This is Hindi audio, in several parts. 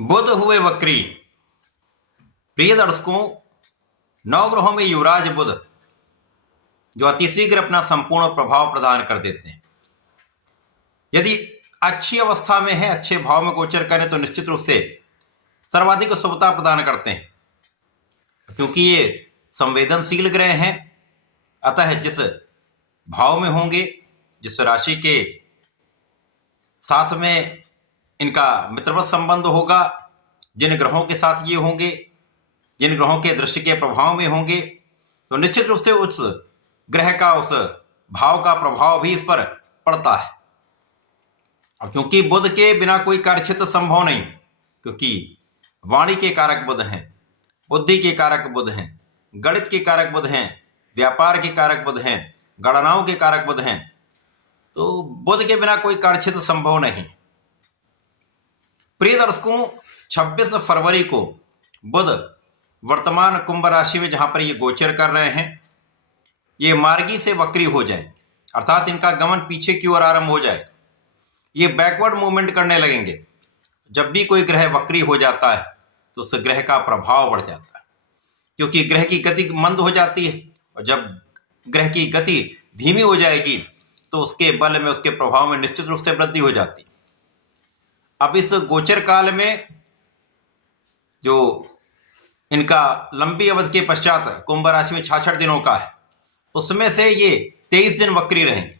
बुध हुए वक्री। प्रिय दर्शकों, नवग्रहों में युवराज बुध जो अतिशीघ्र अपना संपूर्ण प्रभाव प्रदान कर देते हैं, यदि अच्छी अवस्था में है, अच्छे भाव में गोचर करें तो निश्चित रूप से सर्वाधिक शुभता प्रदान करते हैं, क्योंकि ये संवेदनशील ग्रह हैं। अतः जिस भाव में होंगे, जिस राशि के साथ में इनका मित्रवत संबंध होगा, जिन ग्रहों के साथ ये होंगे, जिन ग्रहों के दृष्टि के प्रभाव में होंगे, तो निश्चित रूप से उस ग्रह का, उस भाव का प्रभाव भी इस पर पड़ता है। और क्योंकि बुध के बिना कोई कार्यक्षेत्र संभव नहीं, क्योंकि वाणी के कारक बुध हैं, बुद्धि के कारक बुध हैं, गणित के कारक बुध हैं, व्यापार के कारक बुध हैं, गणनाओं के कारक बुध हैं, तो बुध के बिना कोई कार्यक्षेत्र संभव नहीं। प्रिय दर्शकों, 26 फरवरी को बुध वर्तमान कुंभ राशि में जहां पर ये गोचर कर रहे हैं, ये मार्गी से वक्री हो जाए, अर्थात इनका गमन पीछे की ओर आरंभ हो जाए। ये बैकवर्ड मूवमेंट करने लगेंगे। जब भी कोई ग्रह वक्री हो जाता है तो उस ग्रह का प्रभाव बढ़ जाता है, क्योंकि ग्रह की गति मंद हो जाती है, और जब ग्रह की गति धीमी हो जाएगी तो उसके बल में, उसके प्रभाव में निश्चित रूप से वृद्धि हो जाती है। अब इस गोचर काल में जो इनका लंबी अवधि के पश्चात कुंभ राशि में 66 दिनों का है, उसमें से ये 23 दिन वक्री रहेंगे।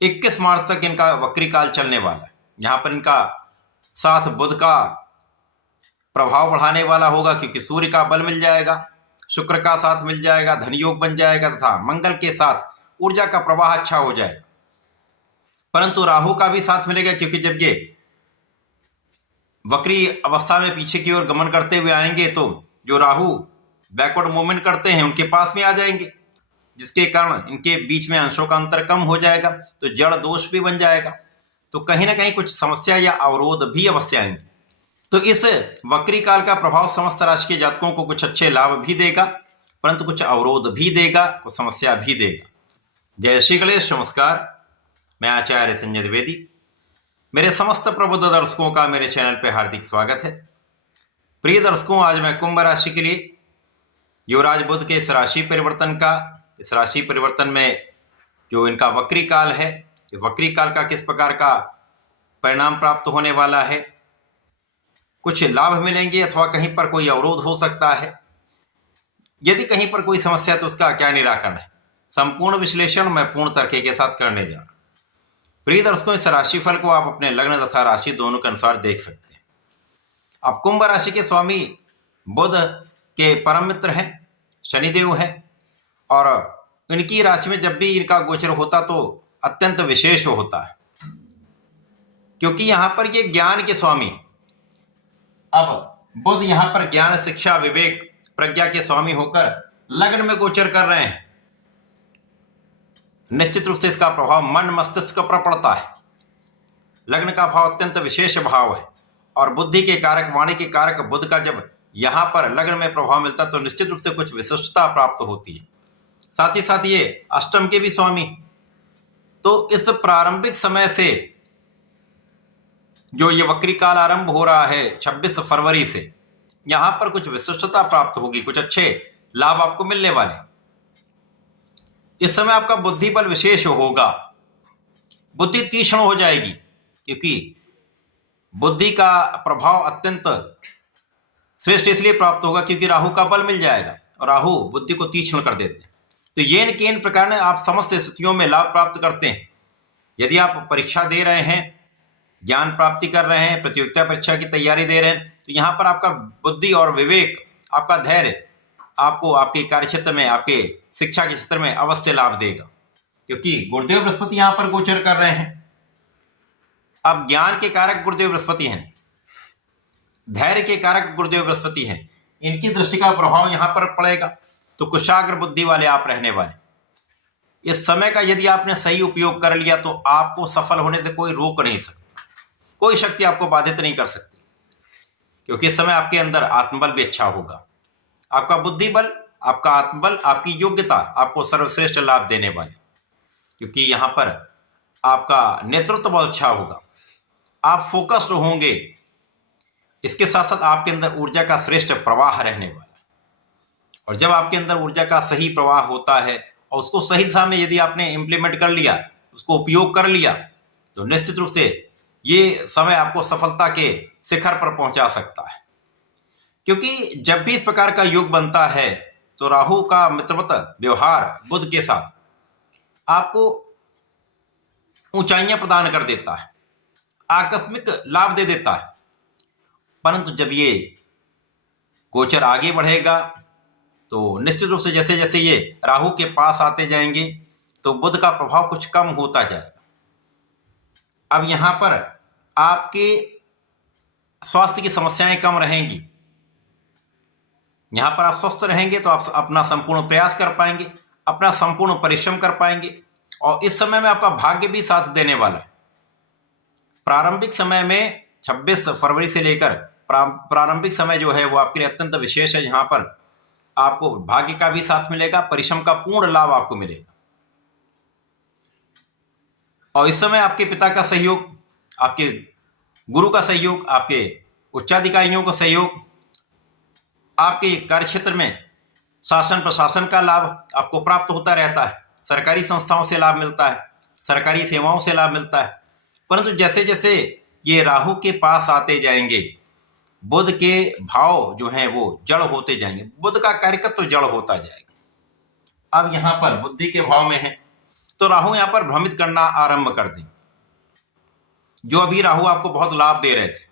21 मार्च तक इनका वक्री काल चलने वाला है। यहां पर इनका साथ बुध का प्रभाव बढ़ाने वाला होगा, क्योंकि सूर्य का बल मिल जाएगा, शुक्र का साथ मिल जाएगा, धन योग बन जाएगा, तथा मंगल के साथ ऊर्जा का प्रवाह अच्छा हो जाएगा। परंतु राहु का भी साथ मिलेगा, क्योंकि जब ये वक्री अवस्था में पीछे की ओर गमन करते हुए आएंगे तो जो राहु बैकवर्ड मूवमेंट करते हैं उनके पास में आ जाएंगे, जिसके कारण इनके बीच में अंशों का अंतर कम हो जाएगा, तो जड़ दोष भी बन जाएगा। तो कहीं ना कहीं कुछ समस्या या अवरोध भी अवश्य आएंगे। तो इस वक्री काल का प्रभाव समस्त राशि के जातकों को कुछ अच्छे लाभ भी देगा, परंतु कुछ अवरोध भी देगा, कुछ समस्या भी देगा। जय श्री गणेश। नमस्कार, मैं आचार्य संजय द्विवेदी। मेरे समस्त प्रबुद्ध दर्शकों का मेरे चैनल पे हार्दिक स्वागत है। प्रिय दर्शकों, आज मैं कुंभ राशि के लिए युवराज बुध के इस राशि परिवर्तन में जो इनका वक्री काल है, वक्री काल का किस प्रकार का परिणाम प्राप्त होने वाला है, कुछ लाभ मिलेंगे अथवा कहीं पर कोई अवरोध हो सकता है, यदि कहीं पर कोई समस्या तो उसका क्या निराकरण है, संपूर्ण विश्लेषण मैं पूर्ण तर्क के साथ करने जा रहा हूं। प्रिय दर्शकों, इस राशिफल को आप अपने लग्न तथा राशि दोनों के अनुसार देख सकते हैं। अब कुंभ राशि के स्वामी बुध के परम मित्र हैं, शनिदेव हैं, और इनकी राशि में जब भी इनका गोचर होता तो अत्यंत विशेष होता है, क्योंकि यहां पर ये ज्ञान के स्वामी, अब बुध यहां पर ज्ञान, शिक्षा, विवेक, प्रज्ञा के स्वामी होकर लग्न में गोचर कर रहे हैं। निश्चित रूप से इसका प्रभाव मन मस्तिष्क पर पड़ता है। लग्न का भाव अत्यंत विशेष भाव है, और बुद्धि के कारक, वाणी के कारक बुध का जब यहां पर लग्न में प्रभाव मिलता है तो निश्चित रूप से कुछ विशिष्टता प्राप्त होती है। साथ ही साथ ये अष्टम के भी स्वामी, तो इस प्रारंभिक समय से जो ये वक्री काल आरंभ हो रहा है 26 फरवरी से, यहां पर कुछ विशिष्टता प्राप्त होगी, कुछ अच्छे लाभ आपको मिलने वाले। इस समय आपका बुद्धि बल विशेष होगा, बुद्धि तीक्ष्ण हो जाएगी, क्योंकि बुद्धि का प्रभाव अत्यंत श्रेष्ठ इसलिए प्राप्त होगा क्योंकि राहु का बल मिल जाएगा, और राहु बुद्धि को तीक्ष्ण कर देते हैं। तो ये इन प्रकार आप समस्त स्थितियों में लाभ प्राप्त करते हैं। यदि आप परीक्षा दे रहे हैं, ज्ञान प्राप्ति कर रहे हैं, प्रतियोगिता परीक्षा की तैयारी दे रहे हैं, तो यहाँ पर आपका बुद्धि और विवेक, आपका धैर्य आपको आपके कार्यक्षेत्र में, आपके शिक्षा के क्षेत्र में अवश्य लाभ देगा, क्योंकि गुरुदेव बृहस्पति यहां पर गोचर कर रहे हैं। अब ज्ञान के कारक गुरुदेव बृहस्पति हैं, धैर्य के कारक गुरुदेव बृहस्पति हैं, इनकी दृष्टि का प्रभाव यहां पर पड़ेगा, तो कुशाग्र बुद्धि वाले आप रहने वाले। इस समय का यदि आपने सही उपयोग कर लिया तो आपको सफल होने से कोई रोक नहीं सकता, कोई शक्ति आपको बाधित नहीं कर सकती, क्योंकि इस समय आपके अंदर आत्मबल भी अच्छा होगा। आपका बुद्धि बल, आपका आत्मबल, आपकी योग्यता आपको सर्वश्रेष्ठ लाभ देने वाले, क्योंकि यहां पर आपका नेतृत्व बहुत अच्छा होगा, आप फोकस्ड होंगे, इसके साथ साथ आपके अंदर ऊर्जा का श्रेष्ठ प्रवाह रहने वाला है। और जब आपके अंदर ऊर्जा का सही प्रवाह होता है और उसको सही दिशा में यदि आपने इम्प्लीमेंट कर लिया, उसको उपयोग कर लिया, तो निश्चित रूप से ये समय आपको सफलता के शिखर पर पहुंचा सकता है। क्योंकि जब भी इस प्रकार का योग बनता है तो राहु का मित्रवत व्यवहार बुध के साथ आपको ऊंचाइयां प्रदान कर देता है, आकस्मिक लाभ दे देता है। परंतु जब ये गोचर आगे बढ़ेगा तो निश्चित रूप से जैसे जैसे ये राहु के पास आते जाएंगे तो बुध का प्रभाव कुछ कम होता जाएगा। अब यहां पर आपके स्वास्थ्य की समस्याएं कम रहेंगी। यहां पर आप स्वस्थ रहेंगे तो आप अपना संपूर्ण प्रयास कर पाएंगे, अपना संपूर्ण परिश्रम कर पाएंगे। और इस समय में आपका भाग्य भी साथ देने वाला है। प्रारंभिक समय में 26 फरवरी से लेकर प्रारंभिक समय जो है वो आपके लिए अत्यंत विशेष है। यहां पर आपको भाग्य का भी साथ मिलेगा, परिश्रम का पूर्ण लाभ आपको मिलेगा। और इस समय आपके पिता का सहयोग, आपके गुरु का सहयोग, आपके उच्चाधिकारियों का सहयोग, आपके कार्य क्षेत्र में शासन प्रशासन का लाभ आपको प्राप्त होता रहता है। सरकारी संस्थाओं से लाभ मिलता है, सरकारी सेवाओं से लाभ मिलता है। परंतु जैसे जैसे ये राहु के पास आते जाएंगे, बुध के भाव जो हैं वो जड़ होते जाएंगे, बुध का कार्यकत्व तो जड़ होता जाएगा। अब यहां पर बुद्धि के भाव में है तो राहु यहां पर भ्रमित करना आरंभ कर देंगे। जो अभी राहु आपको बहुत लाभ दे रहे थे,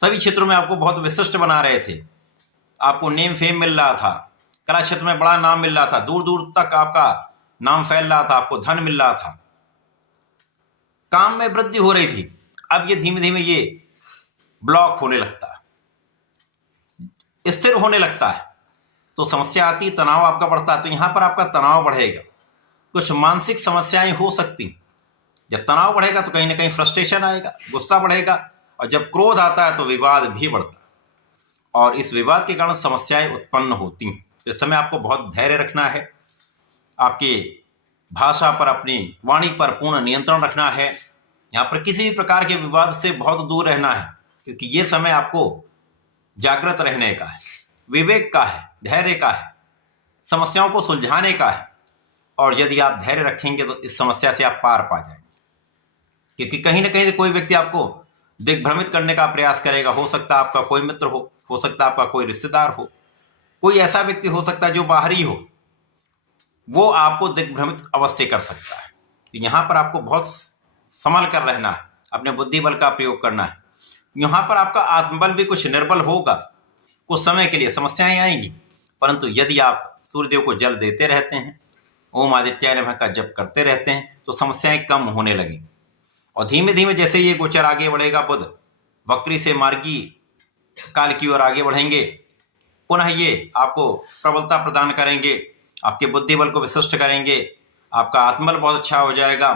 सभी क्षेत्रों में आपको बहुत विशिष्ट बना रहे थे, आपको नेम फेम मिल रहा था, कला क्षेत्र में बड़ा नाम मिल रहा था, दूर दूर तक आपका नाम फैल रहा था, आपको धन मिल रहा था, काम में वृद्धि हो रही थी। अब ये धीमे धीमे ये ब्लॉक होने लगता है, स्थिर होने लगता है, तो समस्या आती, तनाव आपका बढ़ता है। तो यहां पर आपका तनाव बढ़ेगा, कुछ मानसिक समस्याएं हो सकती। जब तनाव बढ़ेगा तो कहीं ना कहीं फ्रस्ट्रेशन आएगा, गुस्सा बढ़ेगा, और जब क्रोध आता है तो विवाद भी बढ़ता है, और इस विवाद के कारण समस्याएं उत्पन्न होती हैं। तो इस समय आपको बहुत धैर्य रखना है, आपकी भाषा पर, अपनी वाणी पर पूर्ण नियंत्रण रखना है। यहाँ पर किसी भी प्रकार के विवाद से बहुत दूर रहना है, क्योंकि ये समय आपको जागृत रहने का है, विवेक का है, धैर्य का है, समस्याओं को सुलझाने का है। और यदि आप धैर्य रखेंगे तो इस समस्या से आप पार पा जाएंगे। क्योंकि कहीं ना कहीं कोई व्यक्ति आपको दिग्भ्रमित करने का प्रयास करेगा। हो सकता है आपका कोई मित्र हो सकता है आपका कोई रिश्तेदार हो, कोई ऐसा व्यक्ति हो सकता है जो बाहरी हो, वो आपको दिग्भ्रमित अवश्य कर सकता है। तो यहाँ पर आपको बहुत संभल कर रहना है, अपने बुद्धि बल का प्रयोग करना है। यहाँ पर आपका आत्मबल भी कुछ निर्बल होगा, कुछ समय के लिए समस्याएं आएंगी। परंतु यदि आप सूर्यदेव को जल देते रहते हैं, ओम आदित्याय नमः का जप करते रहते हैं, तो समस्याएं कम होने लगेंगी। और धीमे धीमे जैसे ये गोचर आगे बढ़ेगा, बुध वक्री से मार्गी काल की ओर आगे बढ़ेंगे, पुनः ये आपको प्रबलता प्रदान करेंगे, आपके बुद्धि बल को विशिष्ट करेंगे, आपका आत्मबल बहुत अच्छा हो जाएगा,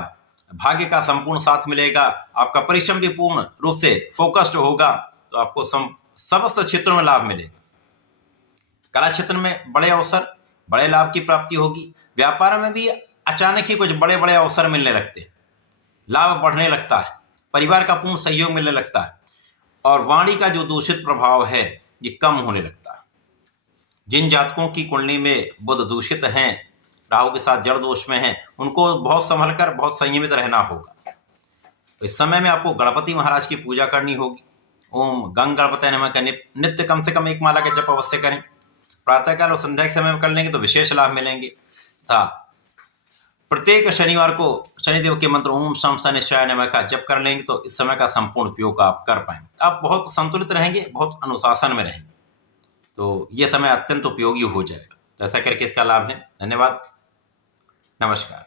भाग्य का संपूर्ण साथ मिलेगा, आपका परिश्रम भी पूर्ण रूप से फोकस्ड होगा, तो आपको समस्त क्षेत्रों में लाभ मिलेगा। कला क्षेत्र में बड़े अवसर, बड़े लाभ की प्राप्ति होगी। व्यापार में भी अचानक ही कुछ बड़े बड़े अवसर मिलने लगते हैं, लाभ बढ़ने लगता है, परिवार का पूर्ण सहयोग मिलने लगता है, और वाणी का जो दूषित प्रभाव है ये कम होने लगता है। जिन जातकों की कुंडली में बुध दूषित हैं, राहु के साथ जड़ दोष में हैं, उनको बहुत संभल कर, बहुत संयमित रहना होगा। तो इस समय में आपको गणपति महाराज की पूजा करनी होगी। ओम गंग गणपति नमः का नित्य कम से कम 1 माला का जप अवश्य करें। प्रातःकाल और संध्या के समय में कर लेंगे तो विशेष लाभ मिलेंगे। तथा प्रत्येक शनिवार को शनिदेव के मंत्र ओम शम शनिश्चराय नमः का जप कर लेंगे तो इस समय का संपूर्ण उपयोग आप कर पाएंगे। आप बहुत संतुलित रहेंगे, बहुत अनुशासन में रहेंगे, तो ये समय अत्यंत उपयोगी हो जाएगा। तो ऐसा करके इसका लाभ लें। धन्यवाद, नमस्कार।